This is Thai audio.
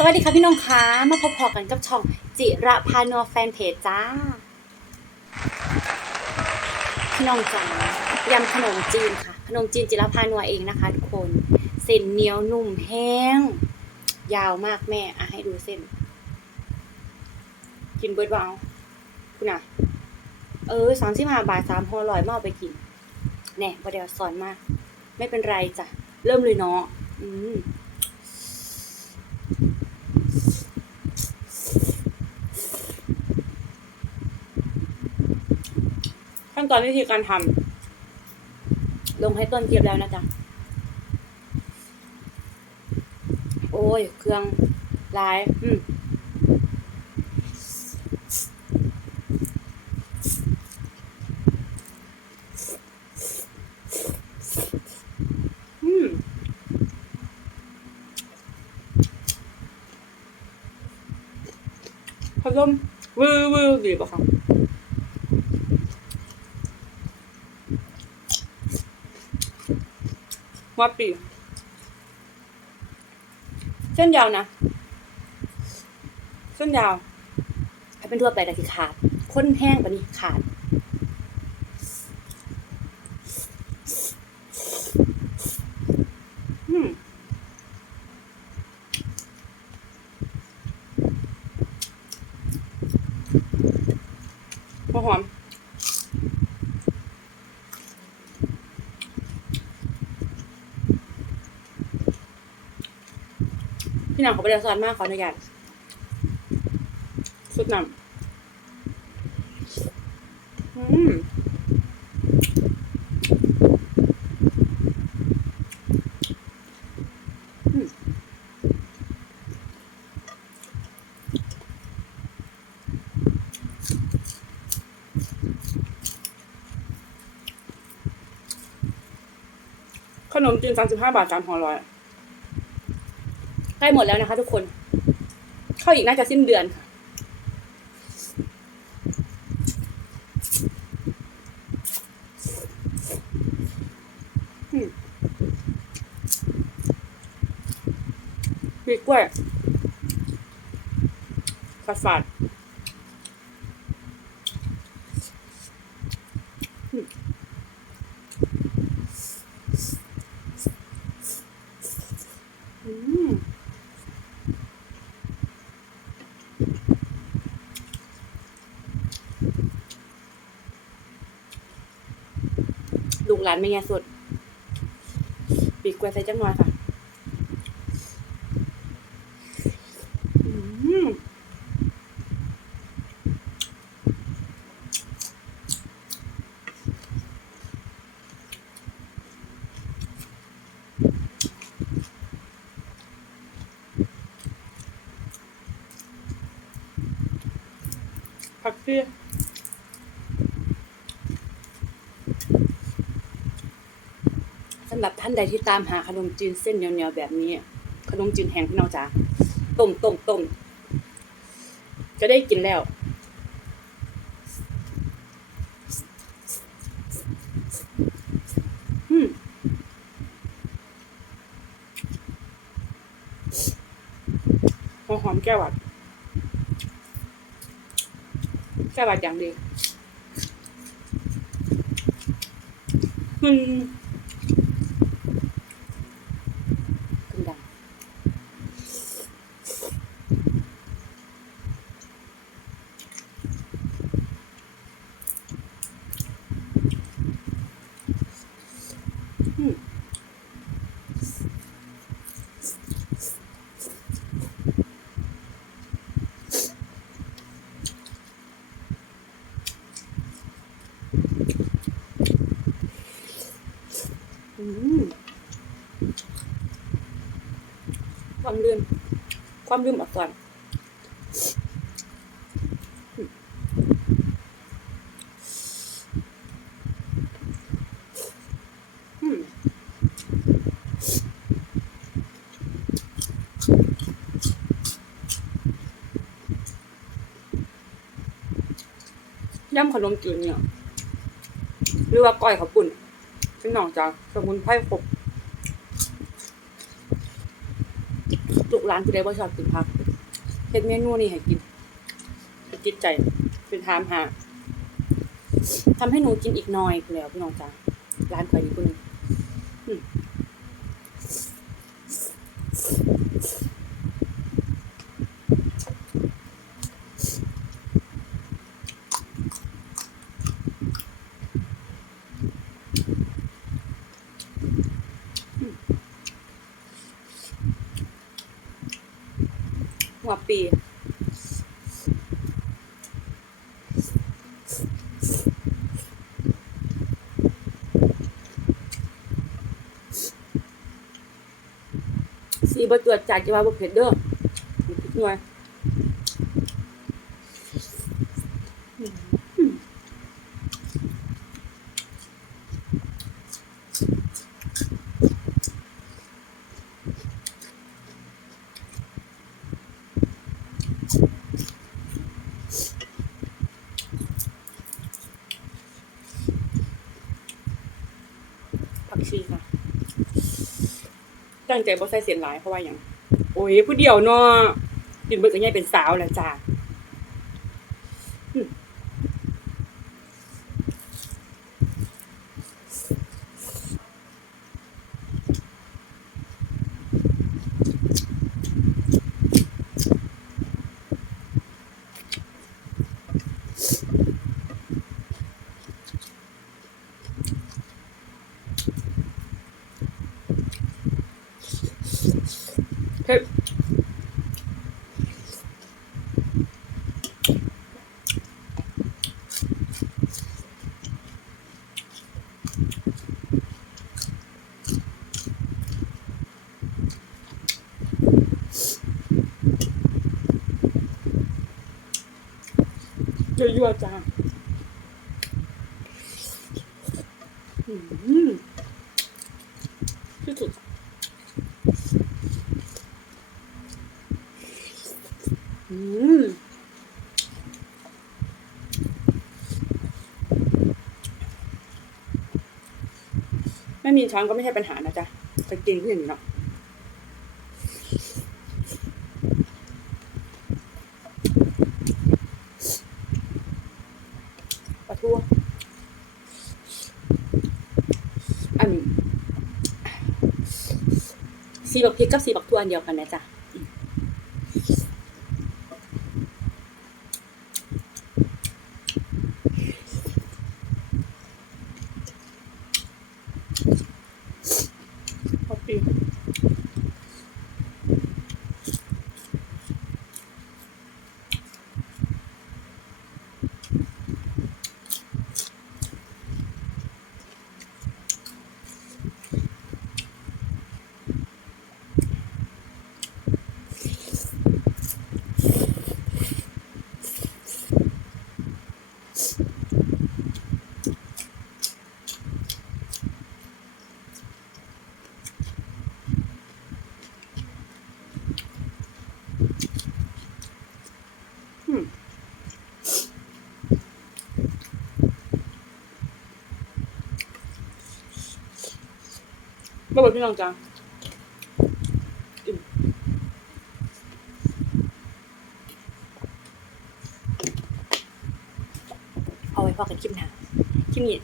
สวัสดีค่ะพี่น้องคะมาพบพอกันกับช่อง จิระพานัวแฟนเพจจ้า พี่น้องจ๋ายำขนมจีนค่ะ ขนมจีนจิระพานัวเองนะคะทุกคนเส้นเหนียวนุ่มแห้ง ยาวมากแม่อะให้ดูเส้น กินเบิร์ดวาวคุณอะ เออสามสิบห้าบาทสามห่อร้อยมาเอาไปกินแน่ประเดี๋ยวสอนมาก ไม่เป็นไรจ้ะ เริ่มเลยเนาะอืม ตอนวิธีการทำลงให้ต้นเกียบแล้วนะจ๊ะ โอ้ย เครื่องลาย อืมอืมพัดลมวือวือดีป่ะคะ ว่าปีเส้นยาวนะเส้นยาวถ้าเป็นทั่วไปแต่ที่ขาด ค้นแห้งปะนี่ขาด พี่หนังขาไปเรียนสอนมากขออนุญาตสุดน้ำอืมขนมจีนสามสิบห้าบาทสามห่อร้อย ใกล้หมดแล้วนะคะ ทุกคน เข้าอีกน่าจะสิ้นเดือนค่ะ มีกล้วยฝาดฟาดอืมอืม ลู กหลานไม่แง่สุดปีกกล้วยใส่จังหน่อยค่ะผักเตี้ยำหรับท่านใดที่ตามหาขนมจีนเส้นเหนียวๆแบบนี้ ขนมจีนแห้งพี่น้องจ๋าต้มต้มต้มจะได้กินแล้ว อืมหอมแก้วหวัดแก้วหวัดอย่างดีอืมขึ้นดังอืมอืม ความลืม ความลืมอักษรอืม ย่ำขนมจีนเนี่ยหรือว่าก้อยข้าวปุ่นเป็นหนองจากสมุนไพรครบสุกร้านผู้ใดบ่ชอบกินผักเฮ็ดเมนูนี้ให้กินเป็นจิตใจ เป็นถามหาทำให้หนูกินอีกหน่อยแล้วพี่น้องจ้าร้านข่อยดีกว่านี้อืมหัวปี สี บตรวจจากจะว่าบ่เผ็ดเด้อหน่วยผักชีค่ะ ตั้งใจบ่ใส่เสียนหลายเพราะว่าอย่างโอ้ยผู้เดียวเนาะกินเบิดก็ใหญ่เป็นสาวแล้วจ้า เฮ้ยยั่วๆจ้าอืมที่สุด อืมไม่มีช้อนก็ไม่ใช่ปัญหานะจ๊ะจะกินขึ้นอย่างนี้เนาะปลาทูอันสีบักพริกกับสีบักทวอันเดียวกันนะจ๊ะ ขอบคุณอืม บ่เบิดพี่น้องจ้าเอาไว้พอกันคลิปหน้าคลิปนี้